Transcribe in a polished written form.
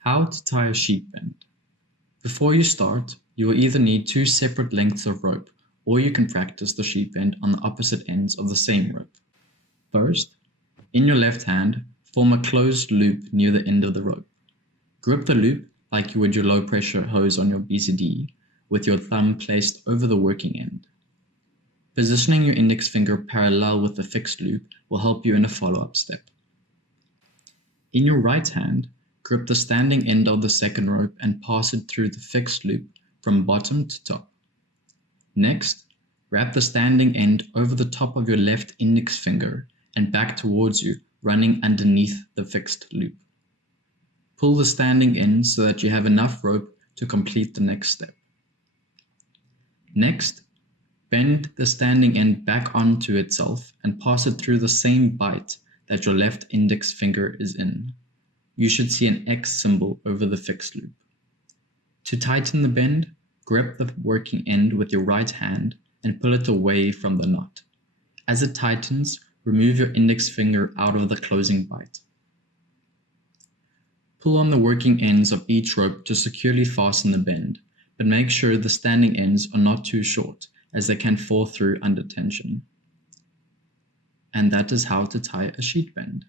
How to tie a sheet bend. Before you start, you will either need two separate lengths of rope, or you can practice the sheet bend on the opposite ends of the same rope. First, in your left hand, form a closed loop near the end of the rope. Grip the loop like you would your low pressure hose on your BCD, with your thumb placed over the working end. Positioning your index finger parallel with the fixed loop will help you in a follow-up step. In your right hand, grip the standing end of the second rope and pass it through the fixed loop from bottom to top. Next, wrap the standing end over the top of your left index finger and back towards you, running underneath the fixed loop. Pull the standing end so that you have enough rope to complete the next step. Next, bend the standing end back onto itself and pass it through the same bite that your left index finger is in. You should see an X symbol over the fixed loop. To tighten the bend, grip the working end with your right hand and pull it away from the knot. As it tightens, remove your index finger out of the closing bite. Pull on the working ends of each rope to securely fasten the bend, but make sure the standing ends are not too short, as they can fall through under tension. And that is how to tie a sheet bend.